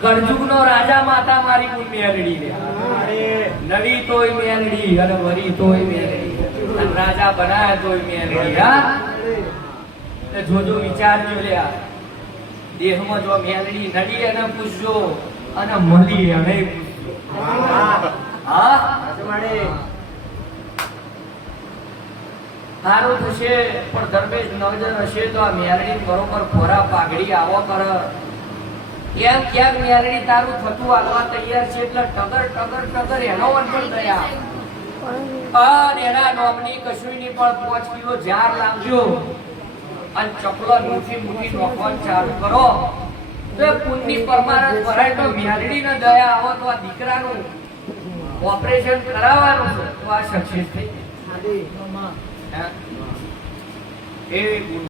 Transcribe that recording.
કળજુગનો રાજા માતા મારી કુલ મેલડી રે નવી તોય મેલડી અને વરી તોય મેલડી અને રાજા બનાયા તોય મેલડી હા તે જોજો વિચારજો લે આ દેહમાં જો મેલડી નડી અને પૂછજો અને મળી અને પૂછજો હા સારું થશે પણ દરવેશ નજર હશે તો આ મેલડી બરોબર ખોરા પાઘડી આવો કર એમ ક્યાંક મેલડી તારું થતું આવવા તૈયાર છે એટલે ટગર ટગર ટગર એનો વંટલ દયા એના નોમની કશુંની પણ 5 કિલો જાર લાવજો અને ચકલો મૂઠી મૂઠી નોખવાનું ચાલુ કરો તો પુણ્યની પરમાનંદ ભરાય તો મેલડી ને દયા આવો તો આ દીકરાનું ઓપરેશન કરાવવાનું છે તો આ સક્સેસ થઈ જાય એ